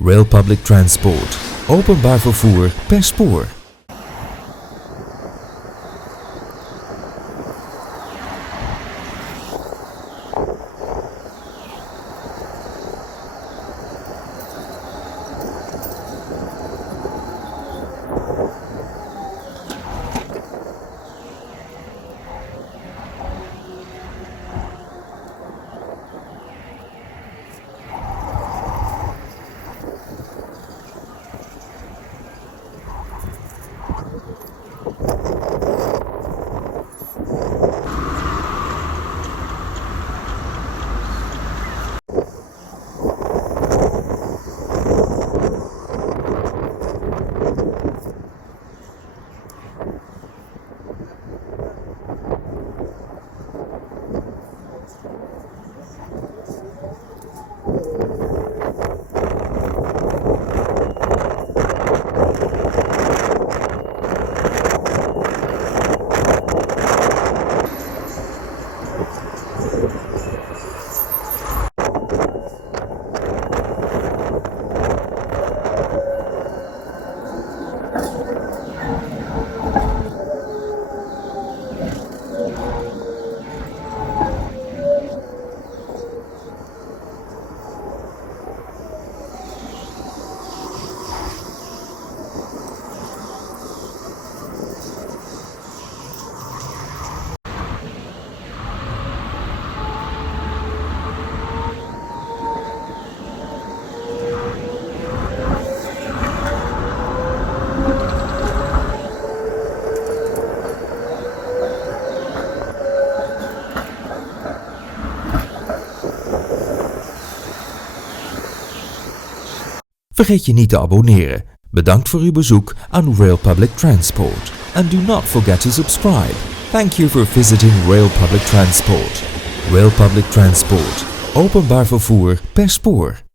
Rail Public Transport. Openbaar vervoer per spoor. Vergeet je niet te abonneren. Bedankt voor uw bezoek aan Rail Public Transport. And do not forget to subscribe. Thank you for visiting Rail Public Transport. Rail Public Transport. Openbaar vervoer per spoor.